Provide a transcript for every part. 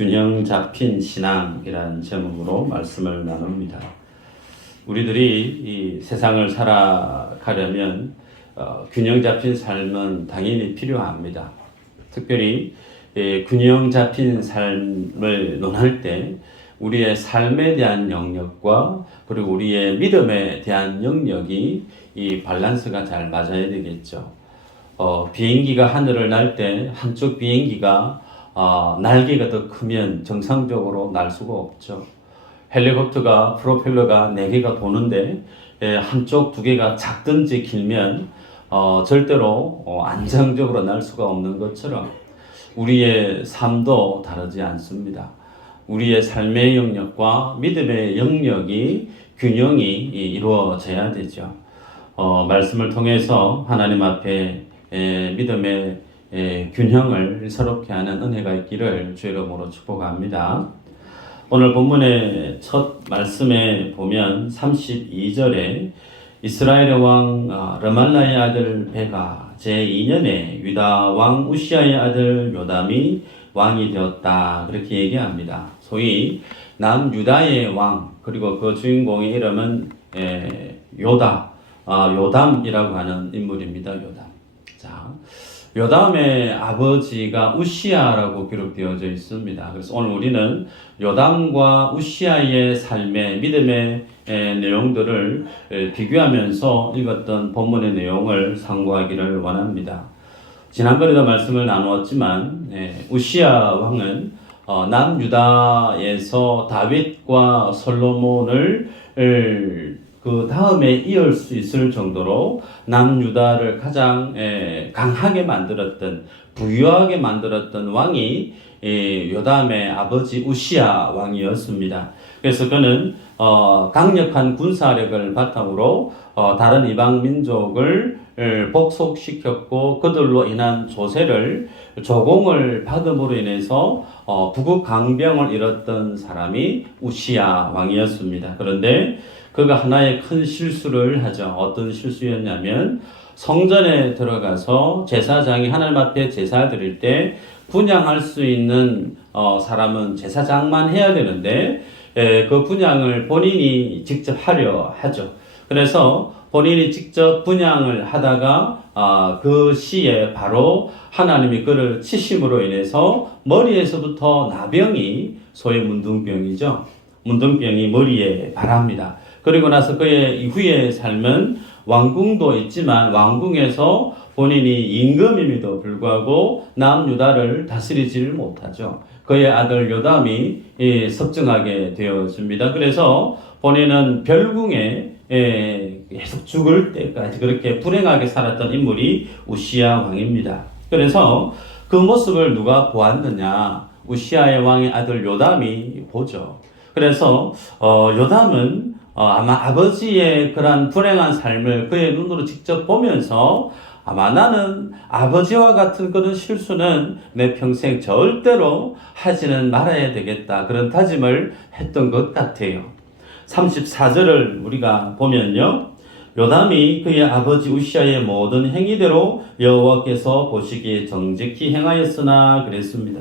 균형 잡힌 신앙이라는 제목으로 말씀을 나눕니다. 우리들이 이 세상을 살아가려면 균형 잡힌 삶은 당연히 필요합니다. 특별히 균형 잡힌 삶을 논할 때 우리의 삶에 대한 영역과 그리고 우리의 믿음에 대한 영역이 이 밸런스가 잘 맞아야 되겠죠. 비행기가 하늘을 날 때 한쪽 비행기가 날개가 더 크면 정상적으로 날 수가 없죠. 헬리콥터가 프로펠러가 4개가 도는데 한쪽 2개가 작든지 길면 절대로 안정적으로 날 수가 없는 것처럼 우리의 삶도 다르지 않습니다. 우리의 삶의 영역과 믿음의 영역이 균형이 이루어져야 되죠. 말씀을 통해서 하나님 앞에 믿음의 균형을 새롭게 하는 은혜가 있기를 주의 이름으로 축복합니다. 오늘 본문의 첫 말씀에 보면 32절에 이스라엘의 왕 르말라의 아들 베가 제2년에 유다 왕 우시아의 아들 요담이 왕이 되었다, 그렇게 얘기합니다. 소위 남유다의 왕, 그리고 그 주인공의 이름은 요담이라고 하는 인물입니다. 요담. 자, 요담의 아버지가 우시아라고 기록되어져 있습니다. 그래서 오늘 우리는 요담과 우시아의 삶의 믿음의 내용들을 비교하면서 읽었던 본문의 내용을 상고하기를 원합니다. 지난번에도 말씀을 나누었지만 우시아 왕은 남유다에서 다윗과 솔로몬을 그 다음에 이을 수 있을 정도로 남유다를 가장 강하게 만들었던, 부유하게 만들었던 왕이 요담의 아버지 우시아 왕이었습니다. 그래서 그는 강력한 군사력을 바탕으로 다른 이방 민족을 복속시켰고 그들로 인한 조공을 받음으로 인해서 북극 강병을 이뤘던 사람이 우시아 왕이었습니다. 그런데 그가 하나의 큰 실수를 하죠. 어떤 실수였냐면 성전에 들어가서 제사장이 하나님 앞에 제사 드릴 때 분향할 수 있는 사람은 제사장만 해야 되는데 그 분향을 본인이 직접 하려 하죠. 그래서 본인이 직접 분향을 하다가 그 시에 바로 하나님이 그를 치심으로 인해서 머리에서부터 나병이, 소위 문둥병이죠. 문둥병이 머리에 발합니다. 그리고 나서 그의 이후의 삶은 왕궁도 있지만 왕궁에서 본인이 임금임에도 불구하고 남유다를 다스리지를 못하죠. 그의 아들 요담이 섭정하게 되어집니다. 그래서 본인은 별궁에 계속 죽을 때까지 그렇게 불행하게 살았던 인물이 우시아 왕입니다. 그래서 그 모습을 누가 보았느냐? 우시아의 왕의 아들 요담이 보죠. 그래서 요담은 아마 아버지의 그러한 불행한 삶을 그의 눈으로 직접 보면서 아마 나는 아버지와 같은 그런 실수는 내 평생 절대로 하지는 말아야 되겠다, 그런 다짐을 했던 것 같아요. 34절을 우리가 보면요, 요담이 그의 아버지 우시아의 모든 행위대로 여호와께서 보시기에 정직히 행하였으나 그랬습니다.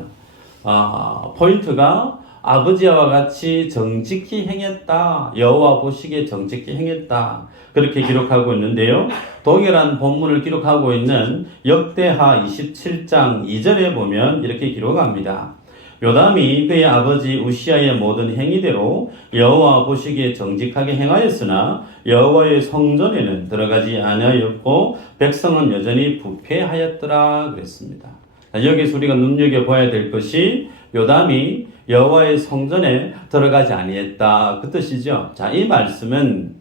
포인트가 아버지와 같이 정직히 행했다, 여호와 보시기에 정직히 행했다, 그렇게 기록하고 있는데요. 동일한 본문을 기록하고 있는 역대하 27장 2절에 보면 이렇게 기록합니다. 요담이 그의 아버지 우시아의 모든 행위대로 여호와 보시기에 정직하게 행하였으나 여호와의 성전에는 들어가지 아니하였고 백성은 여전히 부패하였더라, 그랬습니다. 여기서 우리가 눈여겨봐야 될 것이 요담이 여호와의 성전에 들어가지 아니했다, 그 뜻이죠. 자, 이 말씀은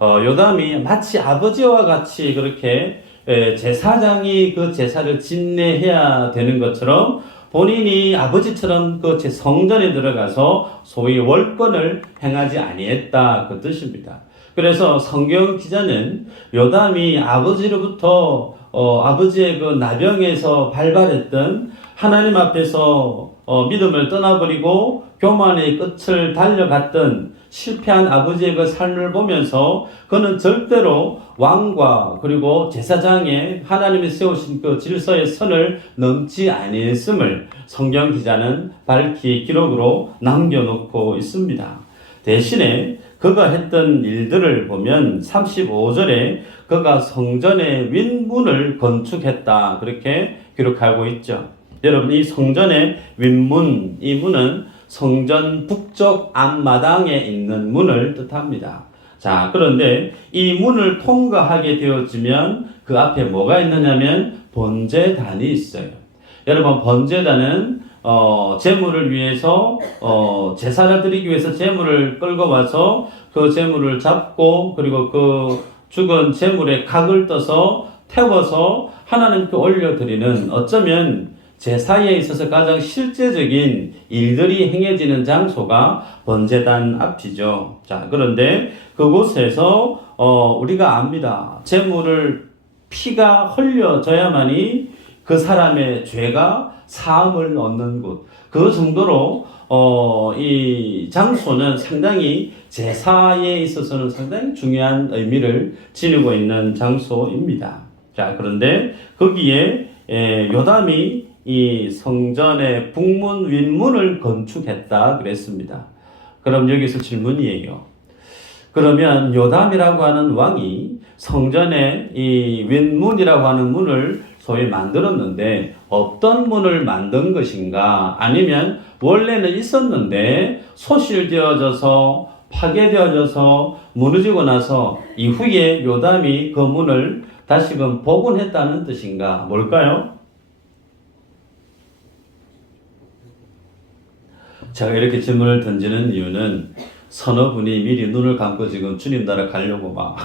요담이 마치 아버지와 같이 그렇게 제사장이 그 제사를 진례해야 되는 것처럼 본인이 아버지처럼 그 제 성전에 들어가서 소위 월권을 행하지 아니했다, 그 뜻입니다. 그래서 성경 기자는 요담이 아버지로부터 아버지의 그 나병에서 발발했던 하나님 앞에서 믿음을 떠나버리고 교만의 끝을 달려갔던 실패한 아버지의 그 삶을 보면서 그는 절대로 왕과 그리고 제사장의 하나님이 세우신 그 질서의 선을 넘지 아니했음을 성경 기자는 밝히 기록으로 남겨놓고 있습니다. 대신에 그가 했던 일들을 보면 35절에 그가 성전의 윗문을 건축했다 그렇게 기록하고 있죠. 여러분, 이 성전의 윗문, 이 문은 성전 북쪽 앞마당에 있는 문을 뜻합니다. 자, 그런데 이 문을 통과하게 되어지면 그 앞에 뭐가 있느냐면 번제단이 있어요. 여러분, 번제단은 제물을 위해서 제사를 드리기 위해서 제물을 끌고 와서 그 제물을 잡고 그리고 그 죽은 제물에 각을 떠서 태워서 하나님께 올려드리는 어쩌면 제사에 있어서 가장 실제적인 일들이 행해지는 장소가 번제단 앞이죠. 자, 그런데 그곳에서 우리가 압니다. 제물을 피가 흘려져야만이 그 사람의 죄가 사함을 얻는 곳. 그 정도로 이 장소는 상당히 제사에 있어서는 상당히 중요한 의미를 지니고 있는 장소입니다. 자, 그런데 거기에 요담이 이 성전의 북문 윗문을 건축했다 그랬습니다. 그럼 여기서 질문이에요. 그러면 요담이라고 하는 왕이 성전의 이 윗문이라고 하는 문을 소위 만들었는데 어떤 문을 만든 것인가? 아니면 원래는 있었는데 소실되어져서 파괴되어져서 무너지고 나서 이후에 요담이 그 문을 다시금 복원했다는 뜻인가? 뭘까요? 제가 이렇게 질문을 던지는 이유는 서너 분이 미리 눈을 감고 지금 주님 나라 가려고 막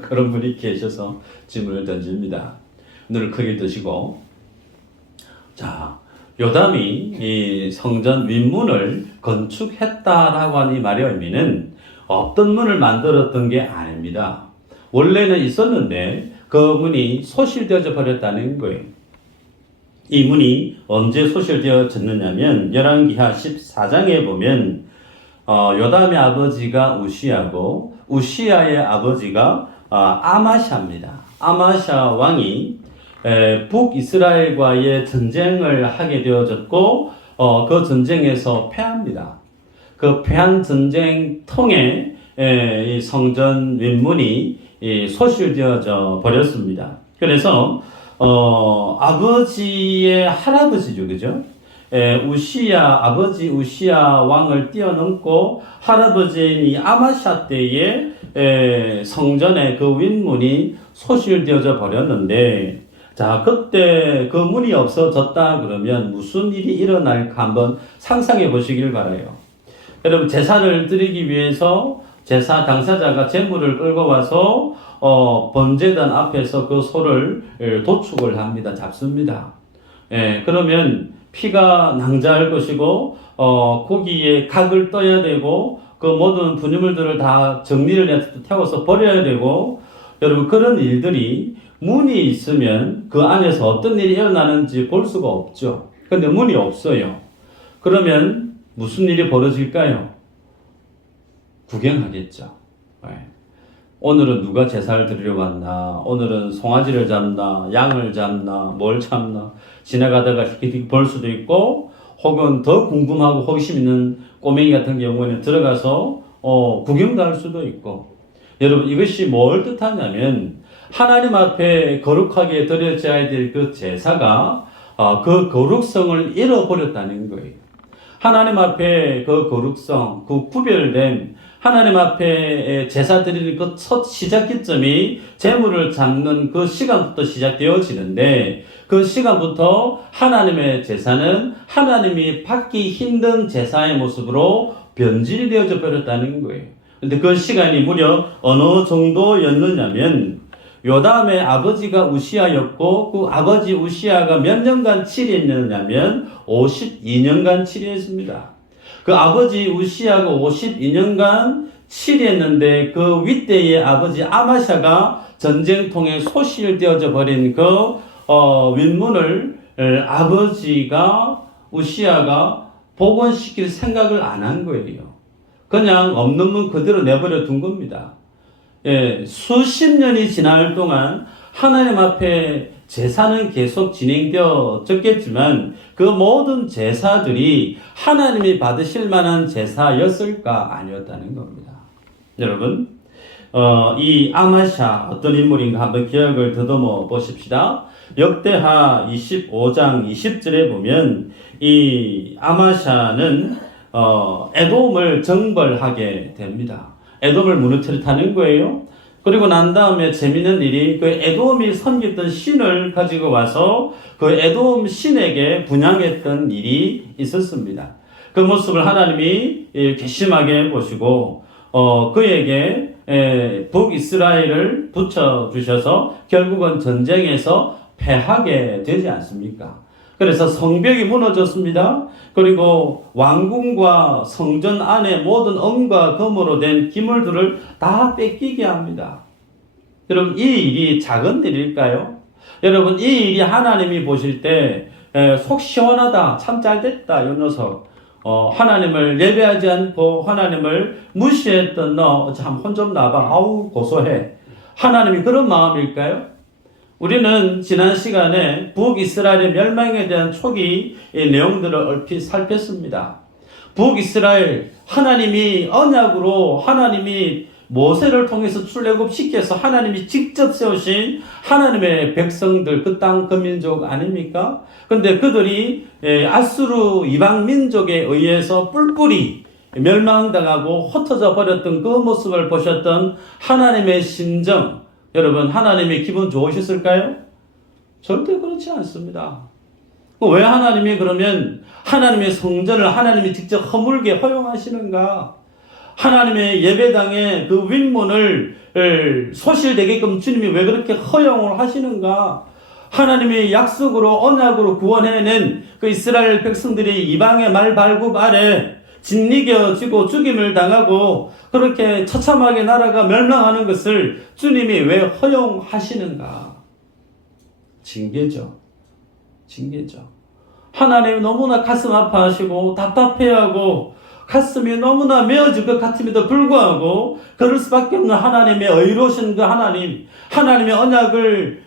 그런 분이 계셔서 질문을 던집니다. 눈을 크게 뜨시고, 자, 요담이 이 성전 윗문을 건축했다라고 하는 이 말의 의미는 없던 문을 만들었던 게 아닙니다. 원래는 있었는데 그 문이 소실되어져 버렸다는 거예요. 이 문이 언제 소실되어졌느냐면 열왕기하 14장에 보면 요담의 아버지가 우시야고 우시야의 아버지가 아마샤입니다. 아마샤 왕이 북이스라엘과의 전쟁을 하게 되어졌고 그 전쟁에서 패합니다. 그 패한 전쟁 통에 이 성전 윗문이 소실되어져 버렸습니다. 그래서 아버지의 할아버지죠, 그죠? 아버지 우시야 왕을 뛰어넘고 할아버지인 이 아마샤 때에 성전의 그 윗문이 소실되어져 버렸는데, 자, 그때 그 문이 없어졌다 그러면 무슨 일이 일어날까 한번 상상해 보시길 바라요. 여러분, 제사를 드리기 위해서 제사 당사자가 제물을 끌고 와서 번제단 앞에서 그 소를 도축을 합니다. 잡습니다. 그러면 피가 낭자할 것이고 고기에 각을 떠야 되고 그 모든 분유물들을 다 정리를 해서 태워서 버려야 되고, 여러분, 그런 일들이 문이 있으면 그 안에서 어떤 일이 일어나는지 볼 수가 없죠. 근데 문이 없어요. 그러면 무슨 일이 벌어질까요? 구경하겠죠. 오늘은 누가 제사를 드리러 왔나? 오늘은 송아지를 잡나? 양을 잡나? 뭘 잡나? 지나가다가 볼 수도 있고, 혹은 더 궁금하고 호기심 있는 꼬맹이 같은 경우에는 들어가서 구경도 할 수도 있고. 여러분, 이것이 뭘 뜻하냐면 하나님 앞에 거룩하게 드려져야 될 그 제사가 그 거룩성을 잃어버렸다는 거예요. 하나님 앞에 그 거룩성, 그 구별된 하나님 앞에 제사 드리는 그 첫 시작 기점이 제물을 잡는 그 시간부터 시작되어지는데, 그 시간부터 하나님의 제사는 하나님이 받기 힘든 제사의 모습으로 변질되어져 버렸다는 거예요. 근데 그 시간이 무려 어느 정도였느냐면 요담의 아버지가 우시야였고, 그 아버지 우시야가 몇 년간 치리했느냐면 52년간 치리했습니다. 그 아버지 우시야가 52년간 치리했는데 그 윗대의 아버지 아마샤가 전쟁통에 소실되어져 버린 그 윗문을 아버지가 우시야가 복원시킬 생각을 안 한 거예요. 그냥 없는 문 그대로 내버려 둔 겁니다. 예, 수십 년이 지날 동안 하나님 앞에 제사는 계속 진행되어졌겠지만 그 모든 제사들이 하나님이 받으실 만한 제사였을까? 아니었다는 겁니다. 여러분, 이 아마샤 어떤 인물인가 한번 기억을 더듬어 보십시다. 역대하 25장 20절에 보면 이 아마샤는 에돔을 정벌하게 됩니다. 에돔을 무너뜨리는 거예요. 그리고 난 다음에 재밌는 일이 그 에돔이 섬겼던 신을 가지고 와서 그 에돔 신에게 분양했던 일이 있었습니다. 그 모습을 하나님이 괘씸하게 보시고 그에게 북이스라엘을 붙여주셔서 결국은 전쟁에서 패하게 되지 않습니까? 그래서 성벽이 무너졌습니다. 그리고 왕궁과 성전 안에 모든 은과 금으로 된 기물들을 다 뺏기게 합니다. 여러분, 이 일이 작은 일일까요? 여러분, 이 일이 하나님이 보실 때 속 시원하다, 참 잘됐다, 이 녀석. 하나님을 예배하지 않고 하나님을 무시했던 너 참 혼 좀 나봐. 아우 고소해. 하나님이 그런 마음일까요? 우리는 지난 시간에 북이스라엘의 멸망에 대한 초기 내용들을 얼핏 살폈습니다. 북이스라엘 하나님이 언약으로 하나님이 모세를 통해서 출애굽시켜서 하나님이 직접 세우신 하나님의 백성들, 그 땅, 그 민족 아닙니까? 근데 그들이 아수르 이방 민족에 의해서 뿔뿔이 멸망당하고 흩어져 버렸던 그 모습을 보셨던 하나님의 심정, 여러분, 하나님이 기분 좋으셨을까요? 절대 그렇지 않습니다. 왜 하나님이 그러면 하나님의 성전을 하나님이 직접 허물게 허용하시는가? 하나님의 예배당에 그 윗문을 소실되게끔 주님이 왜 그렇게 허용을 하시는가? 하나님의 약속으로 언약으로 구원해낸 그 이스라엘 백성들이 이방의 말발굽 아래 짓이겨지고 죽임을 당하고 그렇게 처참하게 나라가 멸망하는 것을 주님이 왜 허용하시는가? 징계죠. 징계죠. 하나님이 너무나 가슴 아파하시고 답답해하고 가슴이 너무나 메어질 것 같음에도 불구하고 그럴 수밖에 없는 하나님의 의로우신 그 하나님, 하나님의 언약을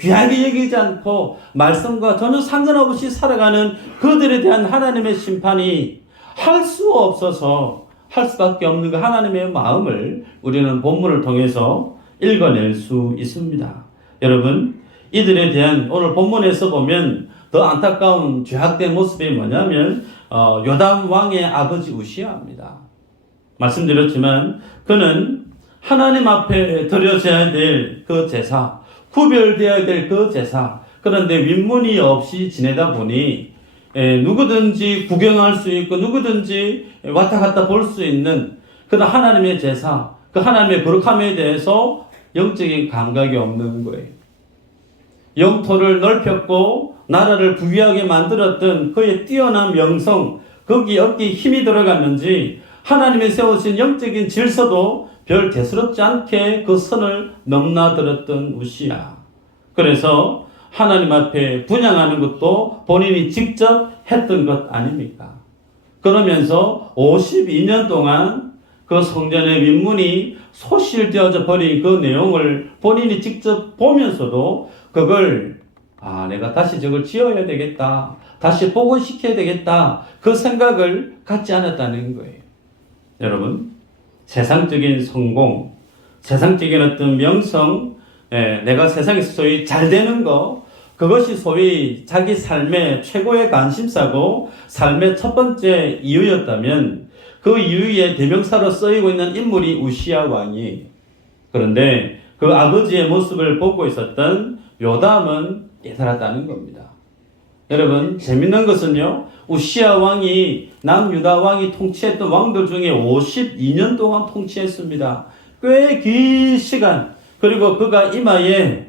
귀하게 여기지 않고 말씀과 전혀 상관없이 살아가는 그들에 대한 하나님의 심판이 할 수 없어서 할 수밖에 없는 그 하나님의 마음을 우리는 본문을 통해서 읽어낼 수 있습니다. 여러분, 이들에 대한 오늘 본문에서 보면 더 안타까운 죄악된 모습이 뭐냐면 요담 왕의 아버지 우시야입니다. 말씀드렸지만 그는 하나님 앞에 드려져야 될 그 제사, 구별되어야 될 그 제사, 그런데 윗문이 없이 지내다 보니 누구든지 구경할 수 있고 누구든지 왔다 갔다 볼 수 있는 그런 하나님의 제사, 그 하나님의 거룩함에 대해서 영적인 감각이 없는 거예요. 영토를 넓혔고 나라를 부유하게 만들었던 그의 뛰어난 명성, 거기에 어깨에 힘이 들어갔는지 하나님이 세우신 영적인 질서도 별 대수롭지 않게 그 선을 넘나들었던 우시야. 그래서 하나님 앞에 분향하는 것도 본인이 직접 했던 것 아닙니까? 그러면서 52년 동안 그 성전의 윗문이 소실되어져 버린 그 내용을 본인이 직접 보면서도 그걸 내가 다시 저걸 지어야 되겠다. 다시 복원시켜야 되겠다. 그 생각을 갖지 않았다는 거예요. 여러분, 세상적인 성공, 세상적인 어떤 명성, 내가 세상에서 소위 잘 되는 거, 그것이 소위 자기 삶의 최고의 관심사고 삶의 첫 번째 이유였다면 그 이유의 대명사로 쓰이고 있는 인물이 우시야 왕이. 그런데 그 아버지의 모습을 보고 있었던 요담은 깨달았다는 겁니다. 여러분, 재밌는 것은요, 우시야 왕이 남유다 왕이 통치했던 왕들 중에 52년 동안 통치했습니다. 꽤 긴 시간. 그리고 그가 이마에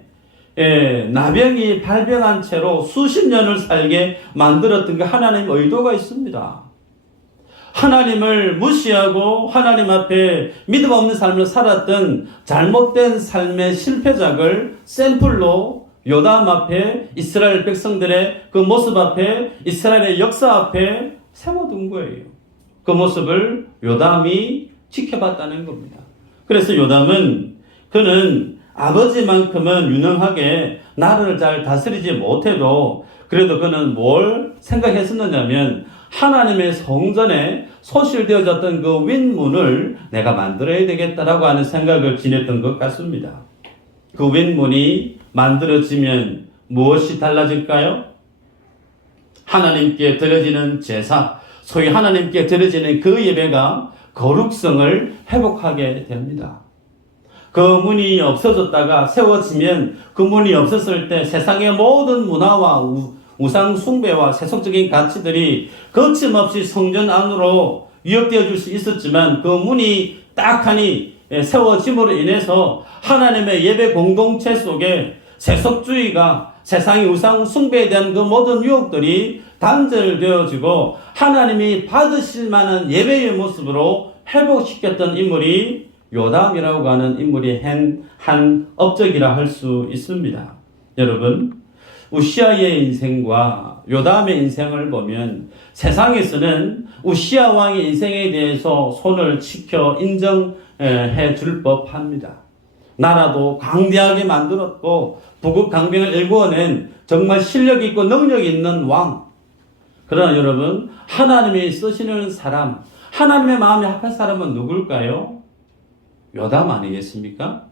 나병이 발병한 채로 수십 년을 살게 만들었던 그 하나님의 의도가 있습니다. 하나님을 무시하고 하나님 앞에 믿음 없는 삶을 살았던 잘못된 삶의 실패작을 샘플로 요담 앞에 이스라엘 백성들의 그 모습 앞에 이스라엘의 역사 앞에 세워둔 거예요. 그 모습을 요담이 지켜봤다는 겁니다. 그래서 요담은 그는 아버지만큼은 유능하게 나라를 잘 다스리지 못해도 그래도 그는 뭘 생각했었느냐면 하나님의 성전에 소실되어졌던 그 윗문을 내가 만들어야 되겠다라고 하는 생각을 지녔던 것 같습니다. 그 윗문이 만들어지면 무엇이 달라질까요? 하나님께 드려지는 제사, 소위 하나님께 드려지는 그 예배가 거룩성을 회복하게 됩니다. 그 문이 없어졌다가 세워지면 그 문이 없었을 때 세상의 모든 문화와 우상 숭배와 세속적인 가치들이 거침없이 성전 안으로 유입되어 줄 수 있었지만 그 문이 딱하니 세워짐으로 인해서 하나님의 예배 공동체 속에 세속주의가 세상의 우상 숭배에 대한 그 모든 유혹들이 단절되어지고 하나님이 받으실 만한 예배의 모습으로 회복시켰던 인물이 요담이라고 하는 인물이 한 업적이라 할 수 있습니다. 여러분, 우시아의 인생과 요담의 인생을 보면 세상에서는 우시아 왕의 인생에 대해서 손을 치켜 인정해 줄 법합니다. 나라도 강대하게 만들었고 북극 강병을 일구어낸 정말 실력 있고 능력 있는 왕. 그러나 여러분, 하나님이 쓰시는 사람, 하나님의 마음에 합한 사람은 누굴까요? 요담 아니겠습니까?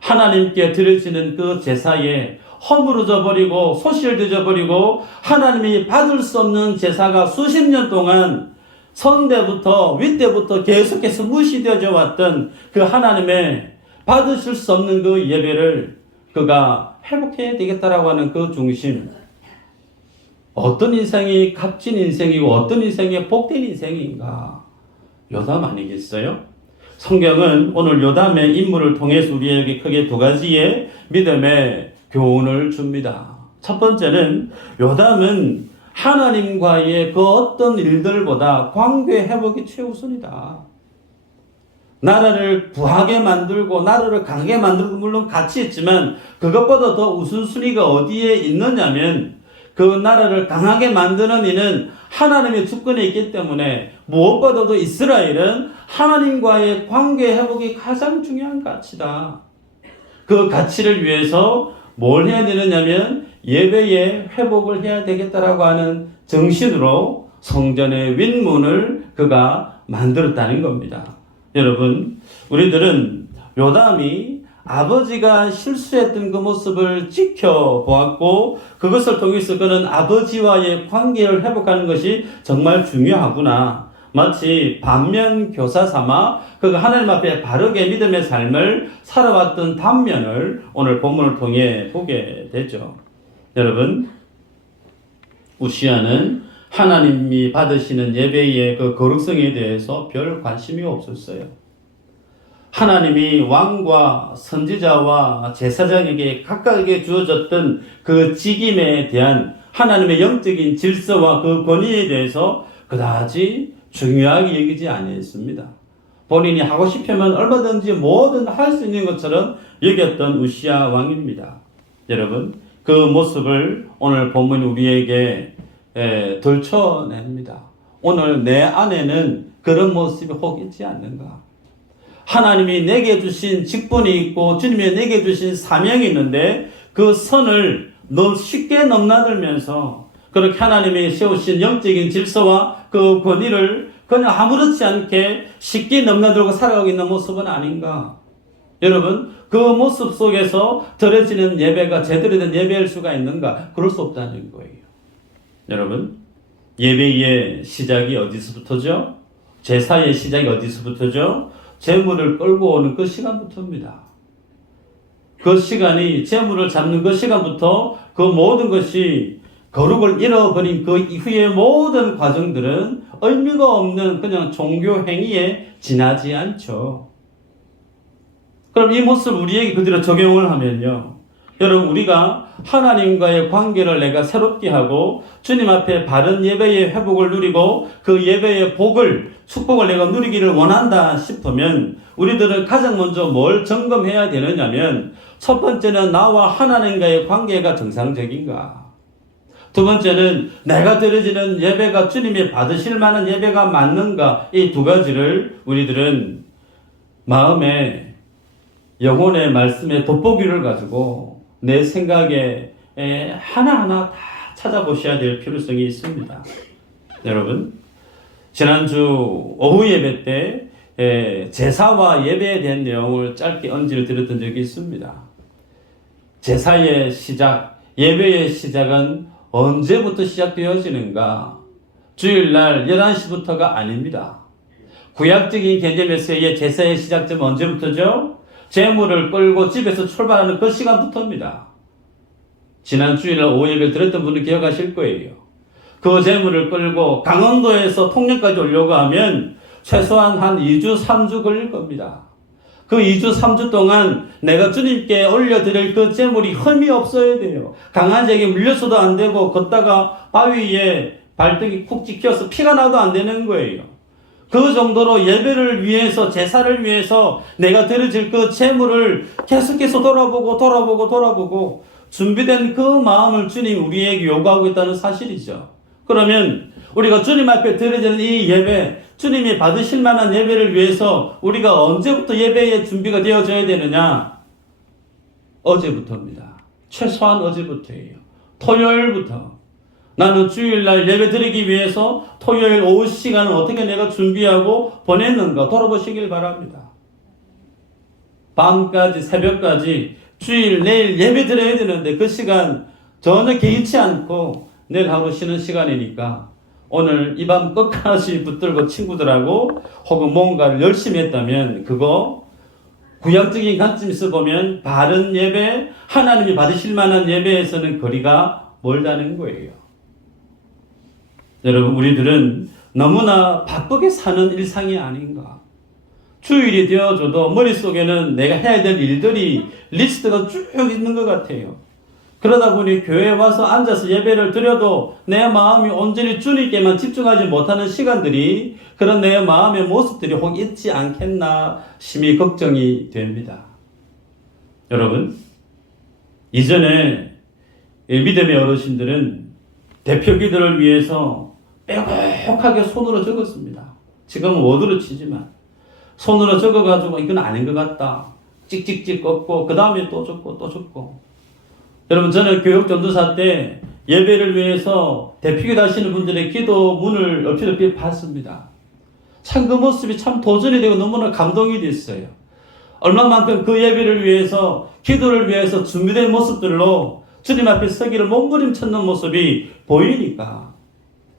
하나님께 드려지는 그 제사에 허물어져 버리고 소실되어 버리고 하나님이 받을 수 없는 제사가 수십 년 동안 선대부터 윗대부터 계속해서 무시되어져 왔던 그 하나님의 받으실 수 없는 그 예배를 그가 회복해야 되겠다라고 하는 그 중심. 어떤 인생이 값진 인생이고 어떤 인생이 복된 인생인가? 요담 아니겠어요? 성경은 오늘 요담의 인물을 통해서 우리에게 크게 두 가지의 믿음의 교훈을 줍니다. 첫 번째는 요담은 하나님과의 그 어떤 일들보다 관계 회복이 최우선이다. 나라를 부하게 만들고 나라를 강하게 만들고 물론 같이 있지만 그것보다 더 우선순위가 어디에 있느냐면 그 나라를 강하게 만드는 이는 하나님의 주권에 있기 때문에 무엇보다도 이스라엘은 하나님과의 관계 회복이 가장 중요한 가치다. 그 가치를 위해서 뭘 해야 되느냐면 예배의 회복을 해야 되겠다라고 하는 정신으로 성전의 윗문을 그가 만들었다는 겁니다. 여러분, 우리들은 요담이 아버지가 실수했던 그 모습을 지켜보았고 그것을 통해서 그는 아버지와의 관계를 회복하는 것이 정말 중요하구나. 마치 반면교사 삼아 그가 하나님 앞에 바르게 믿음의 삶을 살아왔던 단면을 오늘 본문을 통해 보게 되죠. 여러분, 우시아는 하나님이 받으시는 예배의 그 거룩성에 대해서 별 관심이 없었어요. 하나님이 왕과 선지자와 제사장에게 각각에게 주어졌던 그 직임에 대한 하나님의 영적인 질서와 그 권위에 대해서 그다지 중요하게 여기지 아니했습니다. 본인이 하고 싶으면 얼마든지 뭐든 할 수 있는 것처럼 여겼던 우시아 왕입니다. 여러분, 그 모습을 오늘 본문이 우리에게 들춰냅니다. 오늘 내 안에는 그런 모습이 혹 있지 않는가? 하나님이 내게 주신 직분이 있고 주님이 내게 주신 사명이 있는데 그 선을 쉽게 넘나들면서 그렇게 하나님이 세우신 영적인 질서와 그 권위를 그냥 아무렇지 않게 쉽게 넘나들고 살아가고 있는 모습은 아닌가? 여러분, 그 모습 속에서 드려지는 예배가 제대로 된 예배일 수가 있는가? 그럴 수 없다는 거예요. 여러분, 예배의 시작이 어디서부터죠? 제사의 시작이 어디서부터죠? 제물을 끌고 오는 그 시간부터입니다. 그 시간이 제물을 잡는 그 시간부터 그 모든 것이 거룩을 잃어버린 그 이후의 모든 과정들은 의미가 없는 그냥 종교 행위에 지나지 않죠. 그럼 이 모습 우리에게 그대로 적용을 하면요. 여러분, 우리가 하나님과의 관계를 내가 새롭게 하고 주님 앞에 바른 예배의 회복을 누리고 그 예배의 복을, 축복을 내가 누리기를 원한다 싶으면 우리들은 가장 먼저 뭘 점검해야 되느냐면 첫 번째는 나와 하나님과의 관계가 정상적인가? 두 번째는 내가 드려지는 예배가 주님이 받으실 만한 예배가 맞는가, 이 두 가지를 우리들은 마음에 영혼의 말씀의 돋보기를 가지고 내 생각에 하나하나 다 찾아보셔야 될 필요성이 있습니다. 여러분, 지난주 오후 예배 때 제사와 예배에 대한 내용을 짧게 언지를 드렸던 적이 있습니다. 제사의 시작, 예배의 시작은 언제부터 시작되어지는가? 주일날 11시부터가 아닙니다. 구약적인 개념에서의 제사의 시작점은 언제부터죠? 제물을 끌고 집에서 출발하는 그 시간부터입니다. 지난 주일날 오후 예배를 들었던 분은 기억하실 거예요. 그 제물을 끌고 강원도에서 통영까지 오려고 하면 최소한 한 2주, 3주 걸릴 겁니다. 그 2주, 3주 동안 내가 주님께 올려드릴 그 제물이 흠이 없어야 돼요. 강아지에게 물려서도 안 되고, 걷다가 바위에 발등이 쿡 찍혀서 피가 나도 안 되는 거예요. 그 정도로 예배를 위해서, 제사를 위해서 내가 드려질 그 제물을 계속해서 돌아보고 준비된 그 마음을 주님 우리에게 요구하고 있다는 사실이죠. 그러면 우리가 주님 앞에 드려지는 이 예배, 주님이 받으실 만한 예배를 위해서 우리가 언제부터 예배의 준비가 되어져야 되느냐? 어제부터입니다. 최소한 어제부터예요. 토요일부터. 나는 주일날 예배 드리기 위해서 토요일 오후 시간을 어떻게 내가 준비하고 보냈는가 돌아보시길 바랍니다. 밤까지, 새벽까지 주일, 내일 예배 드려야 되는데 그 시간 전혀 개의치 않고 내일 하루 쉬는 시간이니까 오늘 이 밤 끝까지 붙들고 친구들하고 혹은 뭔가를 열심히 했다면 그거 구약적인 관점에서 보면 바른 예배, 하나님이 받으실 만한 예배에서는 거리가 멀다는 거예요. 여러분, 우리들은 너무나 바쁘게 사는 일상이 아닌가. 주일이 되어줘도 머릿속에는 내가 해야 될 일들이 리스트가 쭉 있는 것 같아요. 그러다 보니 교회에 와서 앉아서 예배를 드려도 내 마음이 온전히 주님께만 집중하지 못하는 시간들이, 그런 내 마음의 모습들이 혹 있지 않겠나 심히 걱정이 됩니다. 여러분, 이전에 믿음의 어르신들은 대표기도를 위해서 빼곡하게 손으로 적었습니다. 지금은 워드로 치지만 손으로 적어가지고 이건 아닌 것 같다 찍찍찍 꺾고 그 다음에 또 적고. 여러분, 저는 교육 전도사 때 예배를 위해서 대표기도 하시는 분들의 기도문을 얼핏 봤습니다. 참 그 모습이 참 도전이 되고 너무나 감동이 됐어요. 얼마만큼 그 예배를 위해서, 기도를 위해서 준비된 모습들로 주님 앞에 서기를 몸부림쳤는 모습이 보이니까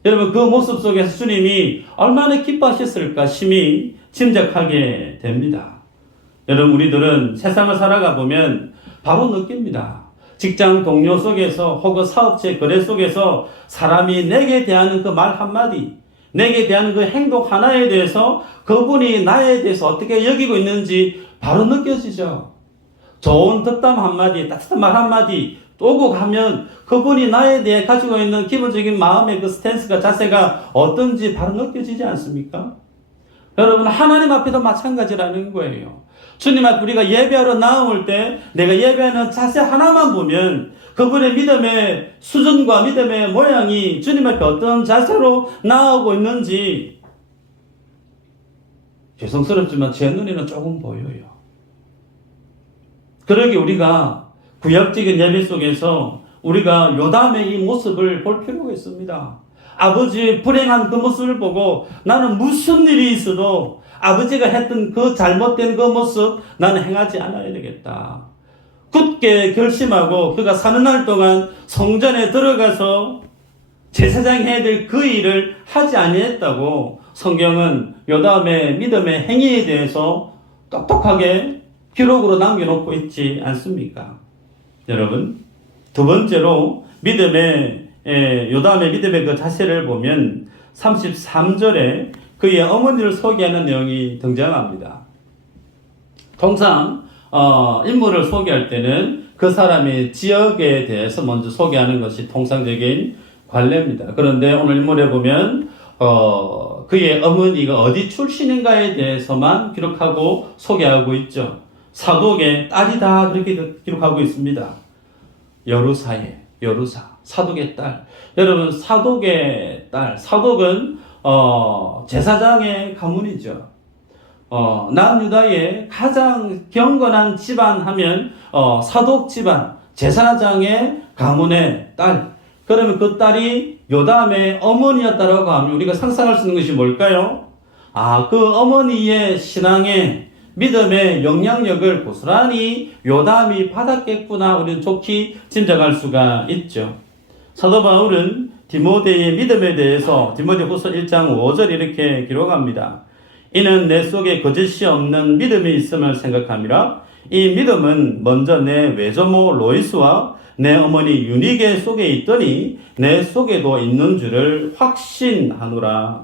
여러분, 그 모습 속에서 주님이 얼마나 기뻐하셨을까 심히 짐작하게 됩니다. 여러분, 우리들은 세상을 살아가 보면 바로 느낍니다. 직장 동료 속에서 혹은 사업체 거래 속에서 사람이 내게 대하는 그 말 한마디, 내게 대하는 그 행동 하나에 대해서 그분이 나에 대해서 어떻게 여기고 있는지 바로 느껴지죠. 좋은 덕담 한마디, 따뜻한 말 한마디 오고 가면 그분이 나에 대해 가지고 있는 기본적인 마음의 그 스탠스가, 자세가 어떤지 바로 느껴지지 않습니까? 여러분, 하나님 앞에도 마찬가지라는 거예요. 주님 앞에 우리가 예배하러 나올 때 내가 예배하는 자세 하나만 보면 그분의 믿음의 수준과 믿음의 모양이 주님 앞에 어떤 자세로 나오고 있는지 죄송스럽지만 제 눈에는 조금 보여요. 그러게 우리가 구약적인 예배 속에서 우리가 요담의 이 모습을 볼 필요가 있습니다. 아버지의 불행한 그 모습을 보고 나는 무슨 일이 있어도 아버지가 했던 그 잘못된 그 모습 나는 행하지 않아야 되겠다. 굳게 결심하고 그가 사는 날 동안 성전에 들어가서 제사장 해야 될 그 일을 하지 아니했다고 성경은 요담의 믿음의 행위에 대해서 똑똑하게 기록으로 남겨놓고 있지 않습니까? 여러분, 두 번째로 요담의 믿음의 그 자세를 보면 33절에 그의 어머니를 소개하는 내용이 등장합니다. 통상 인물을 소개할 때는 그 사람의 지역에 대해서 먼저 소개하는 것이 통상적인 관례입니다. 그런데 오늘 인물에 보면 그의 어머니가 어디 출신인가에 대해서만 기록하고 소개하고 있죠. 사독의 딸이다 그렇게 기록하고 있습니다. 여루사 사독의 딸. 여러분, 사독의 딸. 사독은 제사장의 가문이죠. 남유다의 가장 경건한 집안 하면 사독 집안, 제사장의 가문의 딸. 그러면 그 딸이 요담의 어머니였다라고 하면 우리가 상상할 수 있는 것이 뭘까요? 그 어머니의 신앙의 믿음의 영향력을 고스란히 요담이 받았겠구나, 우리는 좋게 짐작할 수가 있죠. 사도 바울은 디모데의 믿음에 대해서 디모데후서 1장 5절 이렇게 기록합니다. 이는 내 속에 거짓이 없는 믿음이 있음을 생각함이라. 이 믿음은 먼저 내 외조모 로이스와 내 어머니 유니게 속에 있더니 내 속에도 있는 줄을 확신하노라.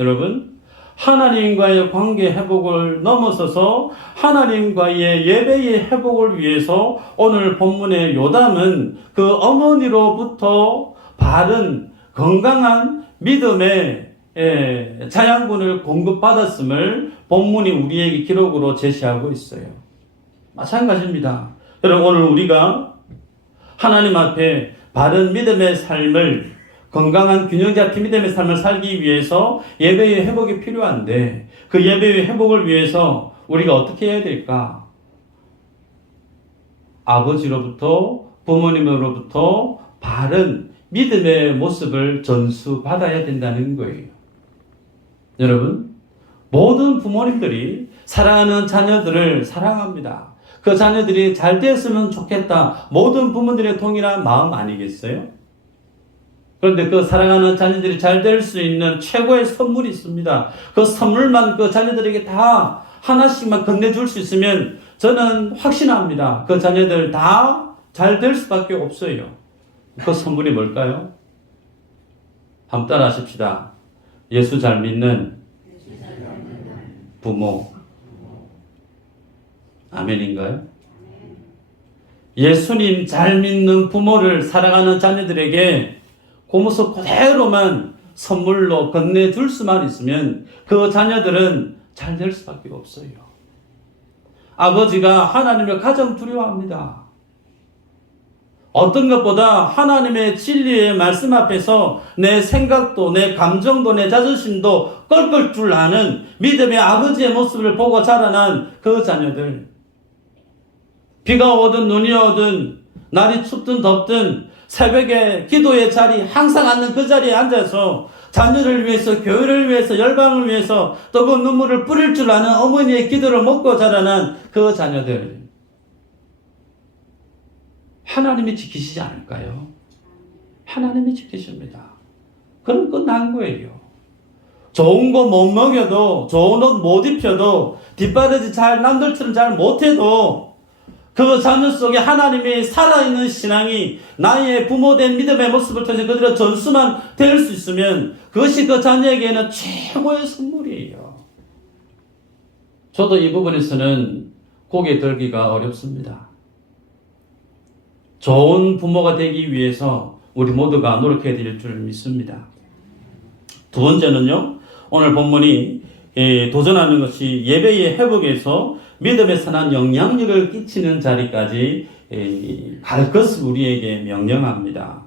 여러분, 하나님과의 관계 회복을 넘어서서 하나님과의 예배의 회복을 위해서 오늘 본문의 요담은 그 어머니로부터 바른 건강한 믿음의 자양분을 공급받았음을 본문이 우리에게 기록으로 제시하고 있어요. 마찬가지입니다. 여러분, 오늘 우리가 하나님 앞에 바른 믿음의 삶을, 건강한 균형 잡힌 믿음의 삶을 살기 위해서 예배의 회복이 필요한데, 그 예배의 회복을 위해서 우리가 어떻게 해야 될까? 아버지로부터, 부모님으로부터 바른 믿음의 모습을 전수받아야 된다는 거예요. 여러분, 모든 부모님들이 사랑하는 자녀들을 사랑합니다. 그 자녀들이 잘 됐으면 좋겠다. 모든 부모들의 동일한 마음 아니겠어요? 그런데 그 사랑하는 자녀들이 잘 될 수 있는 최고의 선물이 있습니다. 그 선물만 그 자녀들에게 다 하나씩만 건네줄 수 있으면 저는 확신합니다. 그 자녀들 다 잘 될 수밖에 없어요. 그 선물이 뭘까요? 한번 따라 하십시다. 예수 잘 믿는 부모. 아멘인가요? 예수님 잘 믿는 부모를 사랑하는 자녀들에게 그 모습 그대로만 선물로 건네줄 수만 있으면 그 자녀들은 잘 될 수밖에 없어요. 아버지가 하나님을 가장 두려워합니다. 어떤 것보다 하나님의 진리의 말씀 앞에서 내 생각도, 내 감정도, 내 자존심도 꺾을 줄 아는 믿음의 아버지의 모습을 보고 자라난 그 자녀들. 비가 오든 눈이 오든 날이 춥든 덥든 새벽에 기도의 자리, 항상 앉는 그 자리에 앉아서 자녀를 위해서, 교회를 위해서, 열방을 위해서 뜨거운 눈물을 뿌릴 줄 아는 어머니의 기도를 먹고 자라난 그 자녀들. 하나님이 지키시지 않을까요? 하나님이 지키십니다. 그럼 끝난 거예요. 좋은 거 못 먹여도, 좋은 옷 못 입혀도, 뒷바라지 잘 남들처럼 잘 못해도 그 자녀 속에 하나님이 살아있는 신앙이 나의 부모된 믿음의 모습을 통해서 그들의 전수만 될 수 있으면 그것이 그 자녀에게는 최고의 선물이에요. 저도 이 부분에서는 고개 들기가 어렵습니다. 좋은 부모가 되기 위해서 우리 모두가 노력해야 될 줄 믿습니다. 두 번째는요, 오늘 본문이 도전하는 것이 예배의 회복에서 믿음에 선한 영향력을 끼치는 자리까지 갈 것을 우리에게 명령합니다.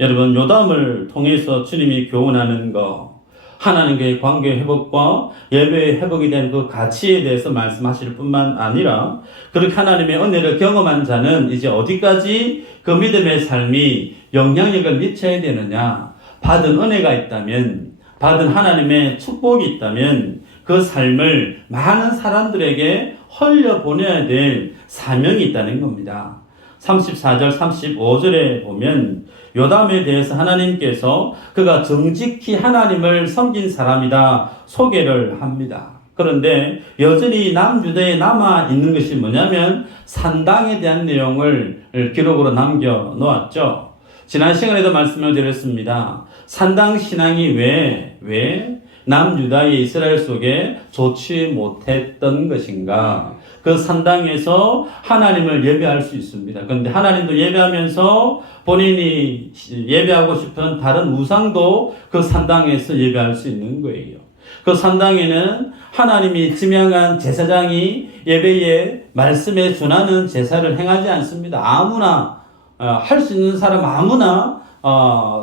여러분, 요담을 통해서 주님이 교훈하는 것, 하나님과의 관계 회복과 예배의 회복이 된 그 가치에 대해서 말씀하실 뿐만 아니라 그렇게 하나님의 은혜를 경험한 자는 이제 어디까지 그 믿음의 삶이 영향력을 미쳐야 되느냐, 받은 은혜가 있다면, 받은 하나님의 축복이 있다면 그 삶을 많은 사람들에게 흘려보내야 될 사명이 있다는 겁니다. 34절, 35절에 보면 요담에 대해서 하나님께서 그가 정직히 하나님을 섬긴 사람이다 소개를 합니다. 그런데 여전히 남유다에 남아 있는 것이 뭐냐면 산당에 대한 내용을 기록으로 남겨 놓았죠. 지난 시간에도 말씀을 드렸습니다. 산당 신앙이 왜 남유다의 이스라엘 속에 좋지 못했던 것인가? 그 산당에서 하나님을 예배할 수 있습니다. 그런데 하나님도 예배하면서 본인이 예배하고 싶은 다른 우상도 그 산당에서 예배할 수 있는 거예요. 그 산당에는 하나님이 지명한 제사장이 예배에 말씀에 준하는 제사를 행하지 않습니다. 아무나 할 수 있는 사람 아무나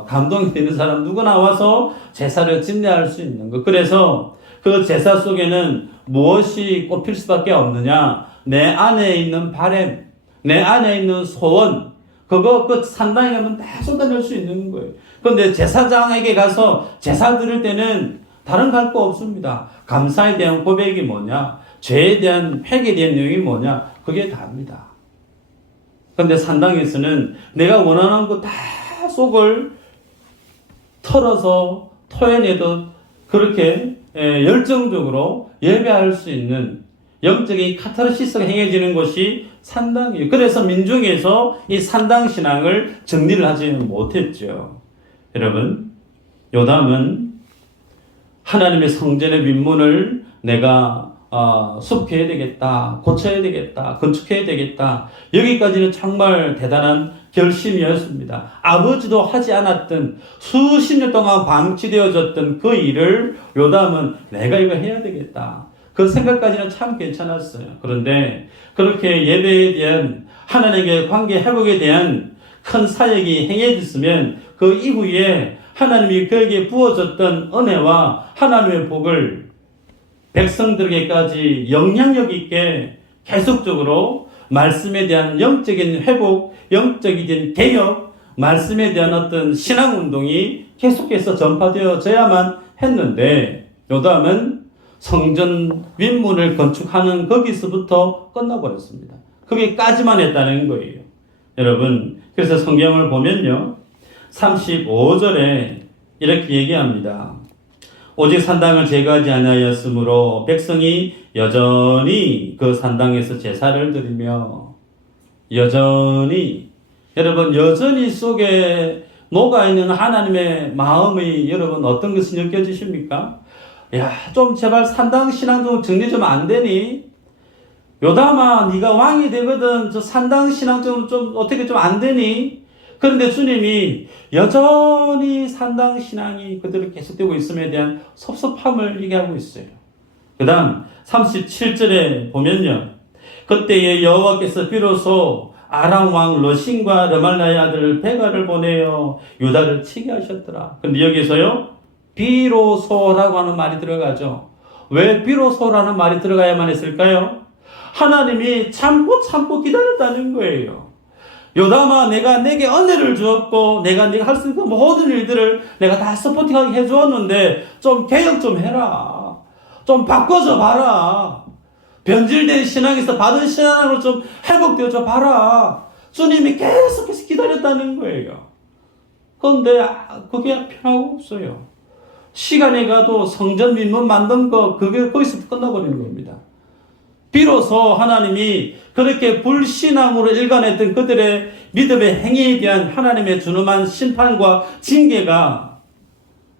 감동이 되는 사람 누구나 와서 제사를 집례할 수 있는 것. 그래서 그 제사 속에는 무엇이 꼽힐 수밖에 없느냐? 내 안에 있는 바램, 내 안에 있는 소원, 그거 그 산당에 가면 다 쏟아낼 수 있는 거예요. 그런데 제사장에게 가서 제사 드릴 때는 다른 갈 거 없습니다. 감사에 대한 고백이 뭐냐? 죄에 대한 회개에 대한 내용이 뭐냐? 그게 다입니다. 그런데 산당에서는 내가 원하는 거 다 속을 털어서 토해내도 그렇게 열정적으로 예배할 수 있는 영적인 카타르시스가 행해지는 것이 산당이에요. 그래서 민중에서 이 산당 신앙을 정리를 하지 못했죠. 여러분, 요담은 하나님의 성전의 윗문을 내가 숲해야 되겠다, 고쳐야 되겠다, 건축해야 되겠다. 여기까지는 정말 대단한 결심이었습니다. 아버지도 하지 않았던 수십 년 동안 방치되어졌던 그 일을 요담은 내가 이거 해야 되겠다. 그 생각까지는 참 괜찮았어요. 그런데 그렇게 예배에 대한 하나님의 관계 회복에 대한 큰 사역이 행해졌으면 그 이후에 하나님이 그에게 부어줬던 은혜와 하나님의 복을 백성들에게까지 영향력 있게 계속적으로 말씀에 대한 영적인 회복, 영적인 개혁, 말씀에 대한 어떤 신앙운동이 계속해서 전파되어져야만 했는데 요담은 성전 윗문을 건축하는 거기서부터 끝나버렸습니다. 거기까지만 했다는 거예요. 여러분, 그래서 성경을 보면요. 35절에 이렇게 얘기합니다. 오직 산당을 제거하지 아니하였으므로 백성이 여전히 그 산당에서 제사를 드리며 여전히 여러분 여전히 속에 녹아있는 하나님의 마음이 여러분 어떤 것이 느껴지십니까? 야, 좀 제발 산당 신앙 좀 정리 좀 안 되니? 요담아, 네가 왕이 되거든. 저 산당 신앙 좀 어떻게 좀 안 되니? 그런데 주님이 여전히 산당 신앙이 그대로 계속되고 있음에 대한 섭섭함을 얘기하고 있어요. 그 다음 37절에 보면요. 그때에 여호와께서 비로소 아람 왕 러신과 르말라의 아들 베가를 보내어 유다를 치게 하셨더라. 근데 여기서요. 비로소라고 하는 말이 들어가죠. 왜 비로소라는 말이 들어가야만 했을까요? 하나님이 참고 기다렸다는 거예요. 요담아, 내가 내게 은혜를 주었고 내가 네가 할 수 있는 모든 일들을 내가 다 서포팅하게 해주었는데 좀 개혁 좀 해라. 좀 바꿔줘 봐라. 변질된 신앙에서 받은 신앙으로 좀 회복되어줘 봐라. 주님이 계속해서 기다렸다는 거예요. 그런데 그게 편하고 없어요. 시간이 가도 성전 윗문 만든 거 그게 거기서 끝나버리는 겁니다. 비로소 하나님이 그렇게 불신앙으로 일관했던 그들의 믿음의 행위에 대한 하나님의 준엄한 심판과 징계가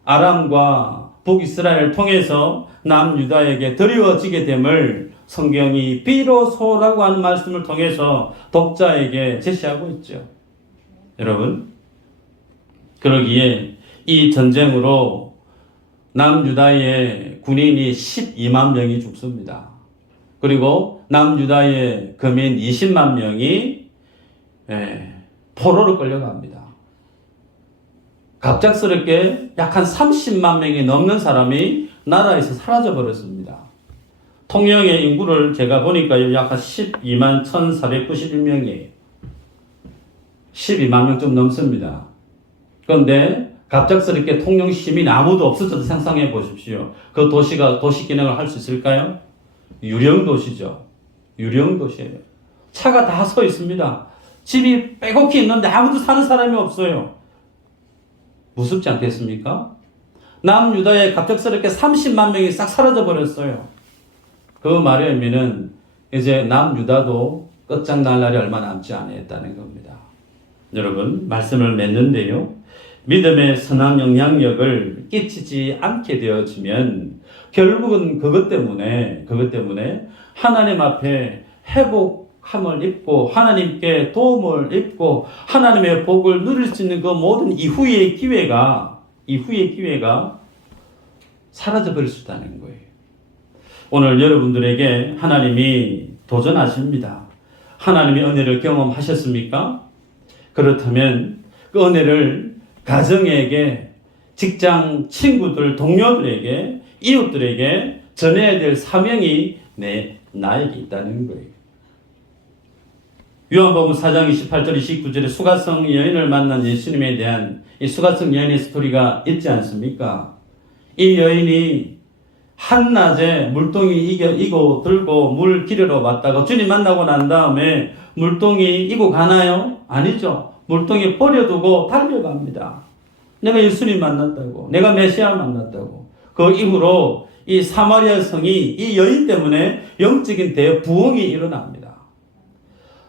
아람과 북이스라엘을 통해서 남유다에게 드리워지게 됨을 성경이 비로소라고 하는 말씀을 통해서 독자에게 제시하고 있죠. 여러분, 그러기에 이 전쟁으로 남유다의 군인이 12만 명이 죽습니다. 그리고 남유다의 거민 20만 명이 포로로 끌려갑니다. 갑작스럽게 약 한 30만 명이 넘는 사람이 나라에서 사라져 버렸습니다. 통영의 인구를 제가 보니까 약 한 12만 1,491명이에요. 12만 명 좀 넘습니다. 그런데 갑작스럽게 통영 시민 아무도 없어져도 상상해 보십시오. 그 도시가 도시 기능을 할 수 있을까요? 유령 도시죠. 유령 도시예요. 차가 다 서 있습니다. 집이 빼곡히 있는데 아무도 사는 사람이 없어요. 무섭지 않겠습니까? 남유다에 갑작스럽게 30만 명이 싹 사라져 버렸어요. 그 말의 의미는 이제 남유다도 끝장날 날이 얼마 남지 않았다는 겁니다. 여러분, 말씀을 맺는데요. 믿음의 선한 영향력을 끼치지 않게 되어지면 결국은 그것 때문에 하나님 앞에 회복함을 입고 하나님께 도움을 입고 하나님의 복을 누릴 수 있는 그 모든 이후의 기회가 사라져 버릴 수 있다는 거예요. 오늘 여러분들에게 하나님이 도전하십니다. 하나님의 은혜를 경험하셨습니까? 그렇다면 그 은혜를 가정에게, 직장 친구들, 동료들에게, 이웃들에게 전해야 될 사명이 나에게 있다는 거예요. 요한복음 4장 28절 29절에 수가성 여인을 만난 예수님에 대한 이 수가성 여인의 스토리가 있지 않습니까? 이 여인이 한낮에 물동이 이고 들고 물 기르러 왔다가 주님 만나고 난 다음에 물동이 이고 가나요? 아니죠. 물동이 버려두고 달려갑니다. 내가 예수님 만났다고, 내가 메시아 만났다고. 그 이후로 이 사마리아 성이 이 여인 때문에 영적인 대부흥이 일어납니다.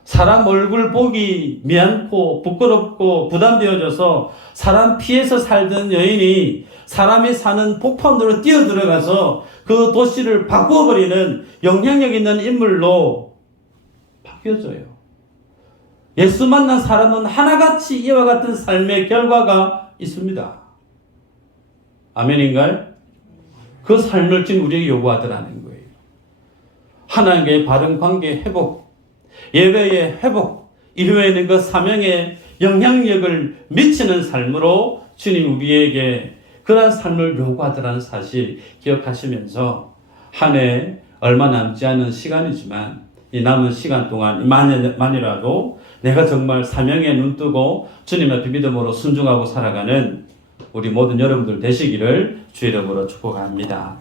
사람 얼굴 보기 미안고 부끄럽고 부담되어져서 사람 피해서 살던 여인이 사람이 사는 복판으로 뛰어들어가서 그 도시를 바꾸어버리는 영향력 있는 인물로 바뀌어져요. 예수 만난 사람은 하나같이 이와 같은 삶의 결과가 있습니다. 아멘인가요? 그 삶을 지금 우리에게 요구하더라는 거예요. 하나님과의 바른 관계 회복, 예배의 회복, 이후에는 그 사명에 영향력을 미치는 삶으로 주님 우리에게 그러한 삶을 요구하더라는 사실 기억하시면서 한 해 얼마 남지 않은 시간이지만 이 남은 시간 동안 만이라도 내가 정말 사명에 눈뜨고 주님 앞에 믿음으로 순종하고 살아가는 우리 모든 여러분들 되시기를 주의 이름으로 축복합니다.